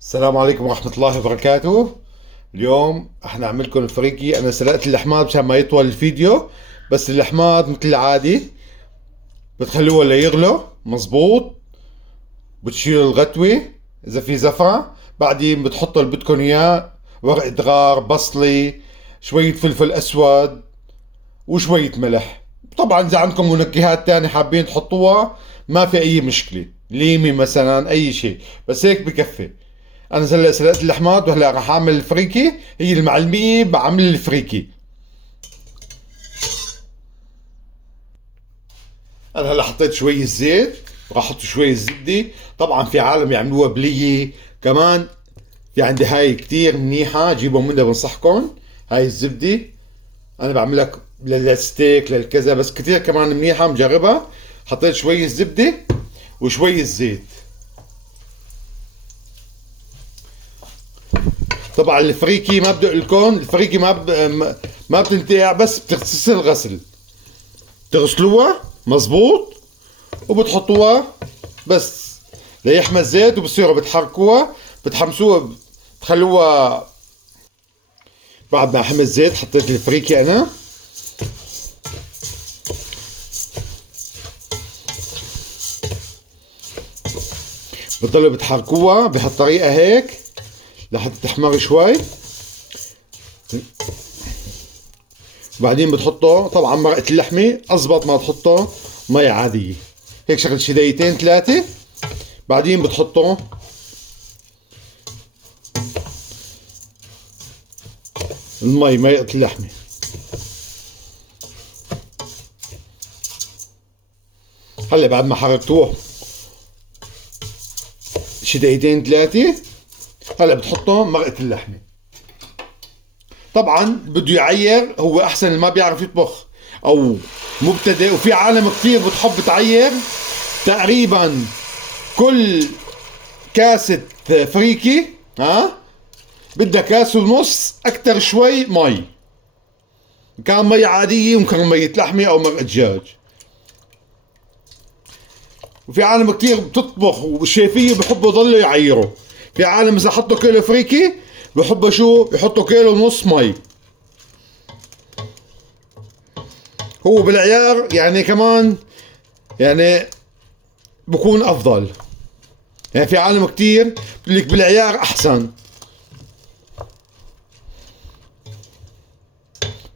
السلام عليكم ورحمة الله وبركاته. اليوم احنا نعمل لكم الفريكي. انا سلقت اللحمات مشان ما يطول الفيديو، بس اللحمات مثل العادي بتخلوها ليغلوا مزبوط. بتشيلوا الغتوة اذا في زفرة، بعدين بتحطوا اللي بدكم اياه: ورق دغار، بصلي، شوية فلفل اسود، وشوية ملح. طبعا اذا عندكم منكهات تانية حابين تحطوها ما في اي مشكلة، ليمي مثلا اي شيء، بس هيك بكفي. انا هلا سلقت اللحمات وهلا راح اعمل الفريكي. هي المعلمية بعمل الفريكي. انا هلا حطيت شوية زيت، راح احط شوية زبدة. طبعا في عالم يعملوها بلية كمان، في عندي هاي كتير منيحة، جيبوا منها بنصحكم. هاي الزبدة انا بعملها للستيك للكذا، بس كتير كمان منيحة مجربها. حطيت شوية زبدة وشوية زيت. طبعا الفريكي ما بدي اقول لكم، الفريكي ما بتنتقع، بس بتغسل غسل. تغسلوها مزبوط وبتحطوها بس ليحمى الزيت، وبصيروا بتحركوها بتحمسوها، بتخلوها. بعد ما حمى الزيت حطيت الفريكي انا. بتضلوا بتحركوها بهالطريقة هيك لحتى تحمر شوي. بعدين بتحطوا طبعا مرقة اللحمة، أزبط ما تحطوا مي عادية، هيك شغل شي دقيقتين ثلاثة. بعدين بتحطوا المي، مية اللحمة. هلا بعد ما حركتوه شي دقيقتين ثلاثة، هلا بتحطوا مرقة اللحمة. طبعا بده يعير، هو احسن اللي ما بيعرف يطبخ او مبتدئ. وفي عالم كثير بتحب تعير. تقريبا كل كاسة فريكي بدها كاس ونص اكثر شوي مي، إن كان مي عادية وكان مية لحمة او مرقة دجاج. وفي عالم كثير بتطبخ والشيفية بحبوا يضلوا يعيروا. في عالم اذا حطوا كيلو فريكي بحبوا شو يحطوا كيلو ونص مي. هو بالعيار يعني كمان يعني بكون افضل. يعني في عالم كتير بتقول لك بالعيار احسن.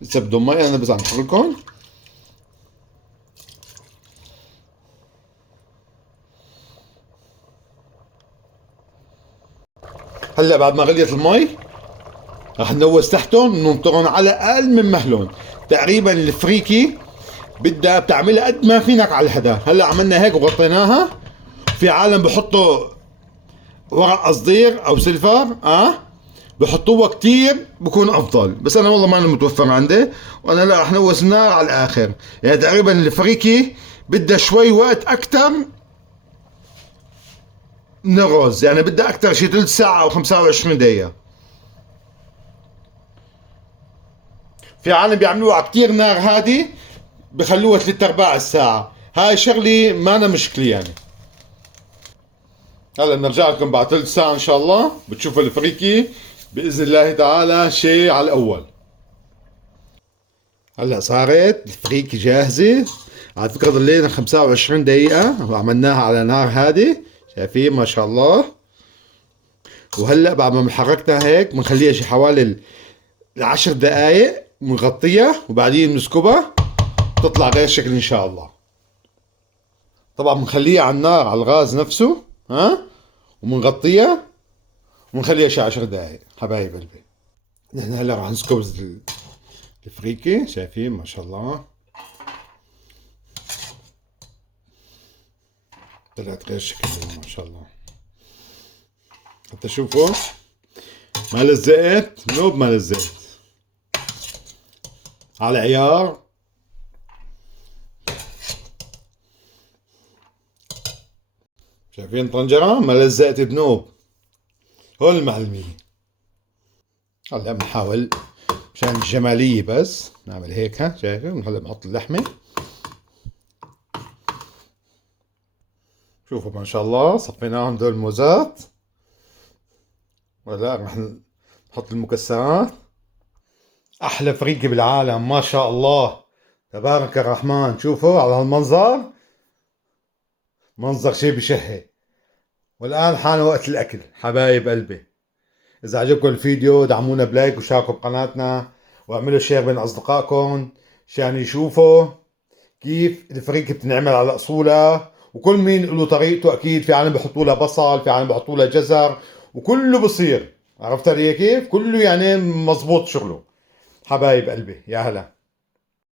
لسه بدهم مي، انا بس عم بحركهم. هلا بعد ما غليت المي رح نلوث تحتهم، ننطرهم على اقل من مهلهم. تقريبا الفريكي بدها بتعملها قد ما فينك على الهدا. هلا عملنا هيك وغطيناها. في عالم بحطوا ورق قصدير او سلفر بحطوها كتير بكون افضل، بس انا والله ما أنا متوفر عندي. وانا لا رح نوس النار على الاخر. يعني تقريبا الفريكي بدها شوي وقت اكتر من الرز، يعني بدها اكتر شي ثلث ساعة او 25 دقيقة. في عالم بيعملوها على كتير نار هادي بخلوها ثلاث ارباع الساعة. هاي شغلي ما أنا مشكلة يعني. هلا بنرجع لكم بعد ثلث ساعة ان شاء الله، بتشوفوا الفريكي باذن الله تعالى شيء على الاول. هلا صارت الفريكي جاهزة. على فكرة ضلينا 25 دقيقة وعملناها على نار هادي، شايفين ما شاء الله. وهلا بعد ما حركتها هيك بنخليها شي حوالي 10 دقايق بنغطيها، وبعدين بنسكبها تطلع غير شكل ان شاء الله. طبعا بنخليها على النار على الغاز نفسه وبنغطيها وبنخليها شي 10 دقايق. حبايب قلبي، نحن هلا راح نسكب الفريكي، شايفين ما شاء الله طلعت غير شكل ما شاء الله. حتى شوفوا ما لزقت، نوب ما لزقت، على عيار. شايفين طنجرة ما لزقت بنوب. هول المعلمية. هلا بنحاول مشان الجمالية بس نعمل هيك، شايفين. هلا بنحط اللحمة. شوفوا ما شاء الله صفيناهم دول موزات. ولا رح نحط المكسرات. احلى فريكة بالعالم ما شاء الله، تبارك الرحمن. شوفوا على هالمنظر، منظر شيء بشهي. والان حان وقت الاكل حبايب قلبي. اذا عجبكم الفيديو دعمونا بلايك وشاركوا بقناتنا واعملوا شير بين اصدقائكم عشان يشوفوا كيف الفريكة بتنعمل على اصولها. وكل مين له طريقته، اكيد في عالم بحطوا لها بصل، في عالم بحطوا لها جزر، وكله بصير. عرفت علي كيف؟ كله يعني مزبوط شغله. حبايب قلبي يا هلا.